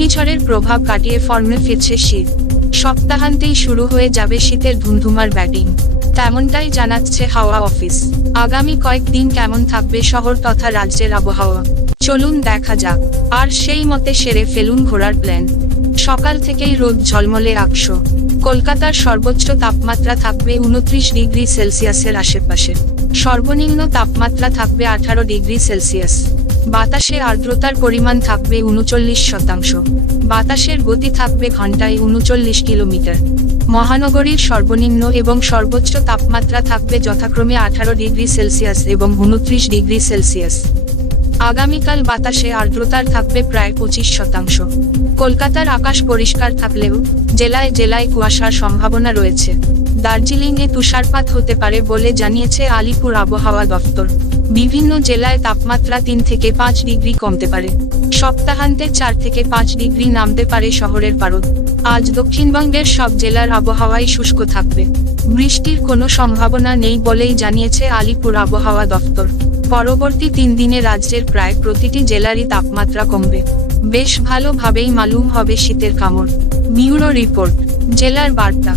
ঘূর্ণিঝড়ের প্রভাব কাটিয়ে ফর্মে ফিরছে শীত। সপ্তাহান্তেই শুরু হয়ে যাবে শীতের ধুমধুমার ব্যাটিং, তেমনটাই জানাচ্ছে হাওয়া অফিস। আগামী কয়েকদিন কেমন থাকবে শহর তথা রাজ্যের আবহাওয়া, চলুন দেখা যাক। আর সেই মতে সেরে ফেলুন ঘোরার প্ল্যান। সকাল থেকেই রোদ ঝলমলে আকাশ। কলকাতার সর্বোচ্চ তাপমাত্রা থাকবে 29 ডিগ্রি সেলসিয়াসের আশেপাশে, সর্বনিম্ন তাপমাত্রা থাকবে 18 ডিগ্রি সেলসিয়াস। বাতাসে আর্দ্রতার পরিমাণ থাকবে 39%। বাতাসের গতি থাকবে ঘন্টায় 39 কিলোমিটার। মহানগরীর সর্বনিম্ন এবং সর্বোচ্চ তাপমাত্রা থাকবে যথাক্রমে 18 ডিগ্রি সেলসিয়াস এবং 29 ডিগ্রি সেলসিয়াস। আগামীকাল বাতাসে আর্দ্রতার থাকবে প্রায় 25%। কলকাতার আকাশ পরিষ্কার থাকলেও জেলায় জেলায় কুয়াশার সম্ভাবনা রয়েছে। দার্জিলিংয়ে তুষারপাত হতে পারে বলে জানিয়েছে আলিপুর আবহাওয়া দফতর। বিভিন্ন জেলায় তাপমাত্রা 3 থেকে 5 ডিগ্রি কমতে পারে। সপ্তাহান্তে 4 থেকে 5 ডিগ্রি নামতে পারে শহরের পারদ। আজ দক্ষিণবঙ্গের সব জেলার আবহাওয়াই শুষ্ক থাকবে। বৃষ্টির কোনো সম্ভাবনা নেই বলেই জানিয়েছে আলিপুর আবহাওয়া দফতর। পরবর্তী 3 দিনে রাজ্যের প্রায় প্রতিটি জেলারই তাপমাত্রা কমবে। বেশ ভালোভাবেই মালুম হবে শীতের কামড়। ব্যুরো রিপোর্ট, জেলার বার্তা।